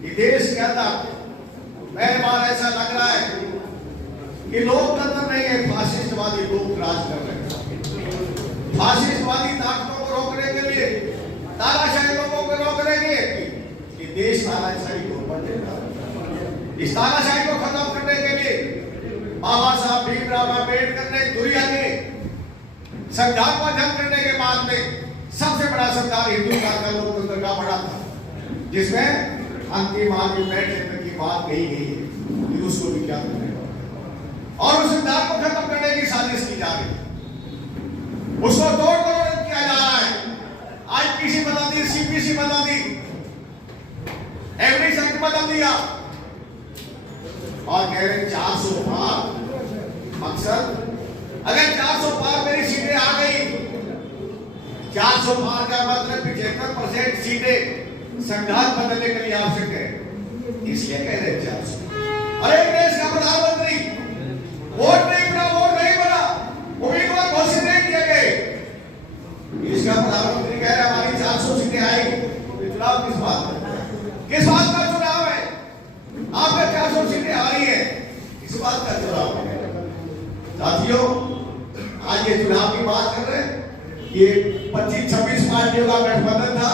कि देश के अंदर पहली बार ऐसा लग रहा है कि लोकतंत्र नहीं है, फासिस्टवादी लोग राज कर रहे हैं। फासिस्टवादी ताकतों को रोकने के लिए, तानाशाही लोगों को रोकने के लिए कि देश तानाशाही को बढ़ेगा। इस तानाशाही को खत्म करने के लिए बाबा साहब भीमराव अम्बेडकर ने दुनिया के संविधान को जंग करने के बाद में सबसे बड़ा संविधान हिंदुस्तान का लोकतंत्र का बड़ा था, जिसमें अंतिम आर्गुमेंट की बात कही गई है कि उसको भी क्या करेगा और उस संविधान को खत्म करने की साजिश की जा रही है, उसको तोड़ तोड़ किया जा रहा है। आईपीसी बदल दी, सीपीसी बदल दी, एवरेज एक्ट बदल दिया और कह रहे 400 पार। मकसद अगर 400 पार मेरी सीटें आ गई, 400 पार का मतलब 75% सीटें संविधान बदलने के लिए आवश्यक है, इसलिए कह रहे 400। अरे देश का प्रधानमंत्री वोट नहीं बना, वोट नहीं बना, उम्मीदवार घोषित नहीं किए गए, इसका प्रधानमंत्री कह रहे हमारी 400 सीटें आएगी। चुनाव किस बात का चुनाव है? आपने 400 सीटें आ रही है, इस बात का चुनाव है। साथियों, आज ये चुनाव की बात कर रहे हैं, ये 25-26 पार्टियों का गठबंधन था,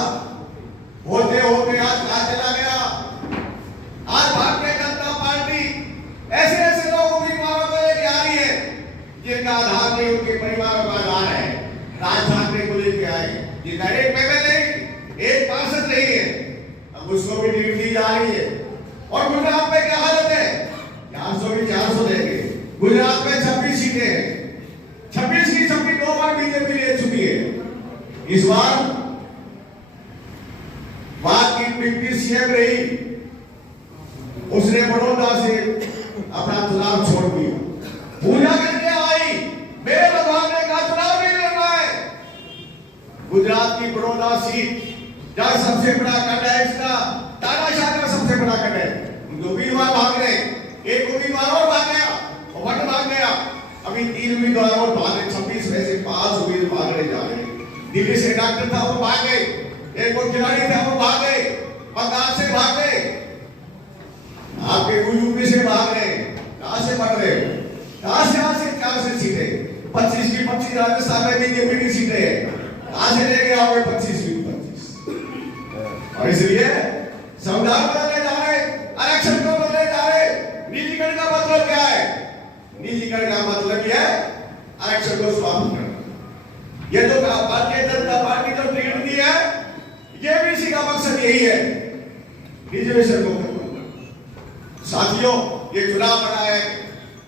होते होते आज कहां चला गया? आज भारतीय जनता पार्टी ऐसे ऐसे लोगों की उम्मीदवारों को लेके आ रही है जिनका आधार नहीं उनके परिवारों का आधार है। राज ठाकरे को लेके आए जिनका एक एमएलए एक पार्षद नहीं है, अब उसको भी टिकट दी जा रही है। और गुजरात में क्या हालत है? 400 की 400 देंगे। गुजरात में 26 सीटें हैं, 26 की 26 दो बार बीजेपी ले चुकी है। इस बार बात की डिप्टी सीएम रही, उसने बड़ौदा से अपना चुनाव छोड़ दिया, पूजा करके आई, मेरे भगवान ने कहा चुनाव नहीं लड़ना है। गुजरात की बड़ौदा सीट जहां सबसे बड़ा कट है, इसका तानाशाह का सबसे बड़ा कट है, उम्मीदवार भाग रहे, एक उम्मीदवार और भाग गया, वोट भाग गया, अभी 3 उम्मीदवार और भाग रहे, 26 में से 5 उम्मीदवार भागने जा रहे। दिल्ली से डॉक्टर था वो भाग गए, एक और खिलाड़ी था वो भाग गए, बंगाल से भाग गए, आपके यूपी से भाग रहे, कहां से बढ़ रहे, कहां से 400 सीटें, 25 की 25 राजस्थान में बीजेपी की सीटें हैं, कहां से लेके आओगे 25 की 25? और इसलिए संविधान बदलने जा रहे, आरक्षण को बदलने जा रहे। निजीकरण का मतलब क्या है? निजीकरण का मतलब यह है आरक्षण को समाप्त करना। ये तो भारतीय जनता पार्टी जो टिकट दी है, ये भी इसी का मकसद यही है, रिजर्वेशन को खत्म करना। साथियों, ये चुनाव बना है,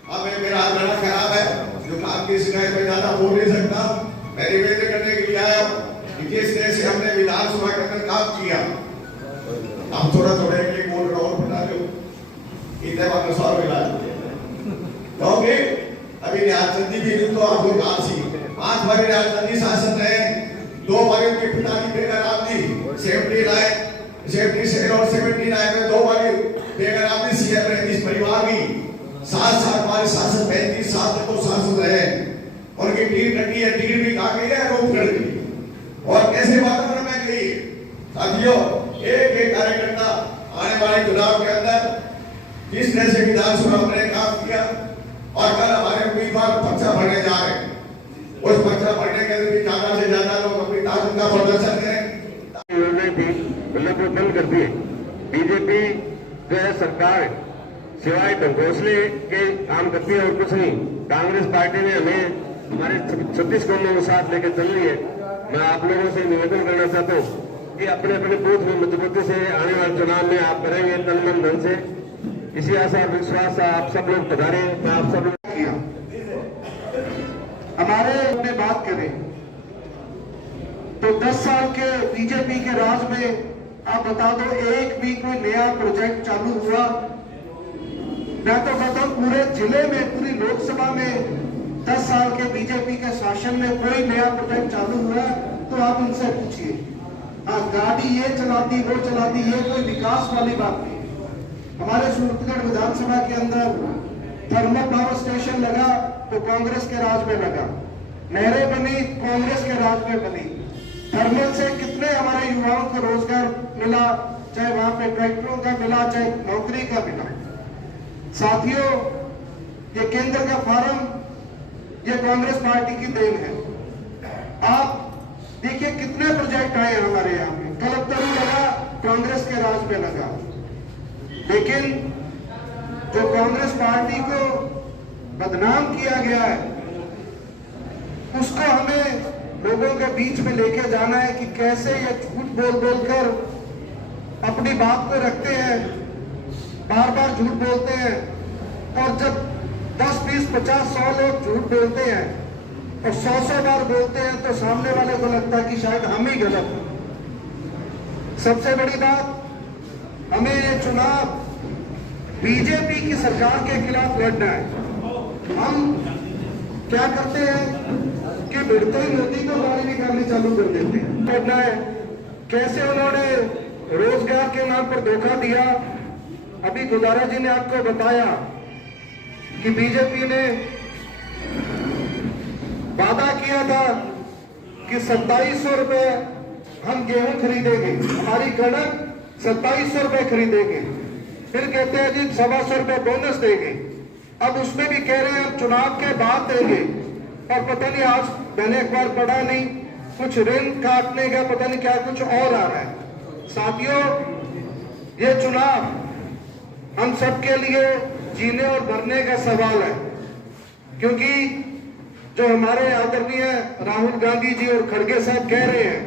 अब मेरा गला खराब है, जो आपकी शिकायत में ज्यादा बोल नहीं सकता, मैं निवेदन करने के लिए आया हूं। जिस तरह से हमने विधानसभा के अंदर काम किया, हम थोड़ा थोड़ा एक बोल रहा और बता दो, इतने बार 100 मिला क्योंकि अभी न्यायचंदी भी तो आपको काम सी 5 बार न्यायचंदी शासन रहे, 2 बार उनके पिताजी बेगराम दी 70 और 79 में 2 बार बेगराम दी सीएम रहे इस परिवार की। 7 साल हमारे शासन 35 साल तक तो शासन रहे, उनकी टीम कटी है, टीम भी कहा गई है, रोक कर दी और कैसे वातावरण में गई। साथियों, एक कार्यकर्ता आने वाले चुनाव के अंदर जिस तरह से विधानसभा में काम किया और कल हमारे उम्मीदवार पर्चा भरने जा रहे हैं, उस पर्चा भरने के लिए ज्यादा से ज्यादा लोग अपनी ताकत का प्रदर्शन करें। बंद कर दिए। बीजेपी जो है सरकार सिवाय घोषणे के काम करती है और कुछ नहीं। कांग्रेस पार्टी ने हमें हमारे 36 कौमों के साथ लेकर चल रही है। मैं आप लोगों से निवेदन करना चाहता हूँ कि अपने अपने बूथ में मजबूती से आने वाले चुनाव में आप करेंगे तन मन धन से, इसी आशा और विश्वास से आप सब लोग पधारे। मैं आप सब लोग किया हमारे अपने बात करें तो 10 साल के बीजेपी के राज में आप बता दो एक भी कोई नया प्रोजेक्ट चालू हुआ? मैं तो कहता हूं पूरे जिले में, पूरी लोकसभा में 10 साल के बीजेपी के शासन में कोई नया प्रोजेक्ट चालू हुआ तो आप इनसे पूछिए। हाँ, गाड़ी ये चलाती वो चलाती, ये कोई विकास वाली बात नहीं। हमारे सूरतगढ़ विधानसभा के अंदर थर्मल पावर स्टेशन लगा तो कांग्रेस के राज में लगा, नहरें बनी कांग्रेस के राज में बनी, थर्मल से कितने हमारे युवाओं को रोजगार मिला, चाहे वहां पे ट्रैक्टरों का मिला, चाहे नौकरी का मिला। साथियों, ये केंद्र का फार्म, ये कांग्रेस पार्टी की देन है। आप देखिए कितने प्रोजेक्ट आए हमारे यहाँ पे। कलेक्टर लगा, कांग्रेस के राज में लगा। लेकिन जो कांग्रेस पार्टी को बदनाम किया गया है, उसको हमें लोगों के बीच में लेके जाना है कि कैसे ये झूठ बोल बोलकर अपनी बात को रखते हैं, बार बार झूठ बोलते हैं। और जब 10, 20, 50, 100 लोग झूठ बोलते हैं और 100 बार बोलते हैं तो सामने वाले को लगता है कि शायद हम ही गलत हैं। सबसे बड़ी बात, हमें ये चुनाव बीजेपी की सरकार के खिलाफ लड़ना है। हम क्या करते हैं कि भिड़ते ही मोदी को गाली निकालनी चालू कर देते हैं। लड़ना है, कैसे उन्होंने रोजगार के नाम पर धोखा दिया। अभी गुजारा जी ने आपको बताया कि बीजेपी ने वादा किया था कि 2700 रुपए हम गेहूं खरीदेंगे, हमारी कणक 2700 रुपए खरीदेंगे। फिर कहते हैं जी 125 रुपए बोनस देंगे। अब उसमें भी कह रहे हैं चुनाव के बाद देंगे। और पता नहीं, आज मैंने एक बार पढ़ा नहीं, कुछ ऋण काटने का पता नहीं क्या कुछ और आ रहा है। साथियों, ये चुनाव हम सबके लिए जीने और मरने का सवाल है। क्योंकि जो हमारे आदरणीय राहुल गांधी जी और खड़गे साहब कह रहे हैं,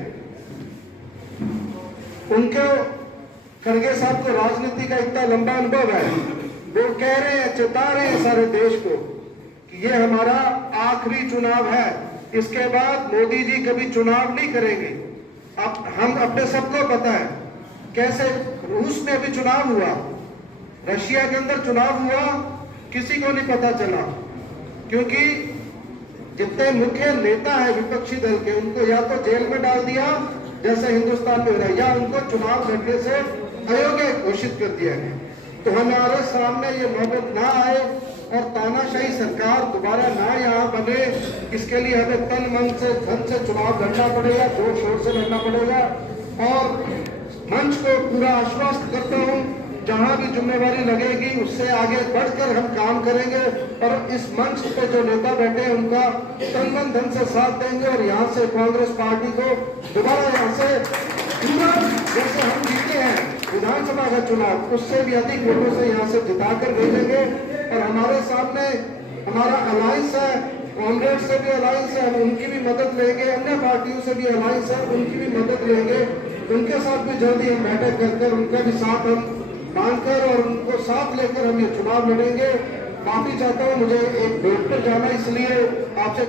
उनके खड़गे साहब को राजनीति का इतना लंबा अनुभव है। वो कह रहे हैं, चेता रहे हैं सारे देश को कि ये हमारा आखिरी चुनाव है, इसके बाद मोदी जी कभी चुनाव नहीं करेंगे। अब हम अपने सबको पता है कैसे रूस में अभी चुनाव हुआ, रशिया के अंदर चुनाव हुआ, किसी को नहीं पता चला। क्योंकि जितने मुख्य नेता है विपक्षी दल के, उनको या तो जेल में डाल दिया जैसे हिंदुस्तान में हो रहा है, या उनको चुनाव लड़ने से अयोग्य घोषित कर दिया गया। तो हमारे सामने ये नौबत ना आए और तानाशाही सरकार दोबारा ना यहाँ बने, इसके लिए हमें तन मन से धन से चुनाव लड़ना पड़ेगा, जोर शोर से लड़ना पड़ेगा। और मंच को पूरा आश्वस्त करता हूँ, जहां भी जिम्मेवारी लगेगी उससे आगे बढ़कर हम काम करेंगे। और इस मंच पे जो नेता बैठे हैं उनका तन मन धन से साथ देंगे और यहाँ से कांग्रेस पार्टी को दोबारा यहाँ से पूरा, जैसे हम जीते हैं विधानसभा का चुनाव, उससे भी अधिक वोटों से यहाँ से जिताकर भेजेंगे। और हमारे सामने हमारा अलायंस है, कांग्रेस से भी अलायंस है, हम उनकी भी मदद लेंगे, अन्य पार्टियों से भी अलायंस है, उनकी भी मदद लेंगे। उनके साथ भी जल्दी हम बैठक कर उनका भी साथ हम मांगकर और उनको साथ लेकर हम ये चुनाव लड़ेंगे। माफी चाहता हूँ, मुझे एक वोट पर जाना, इसलिए आपसे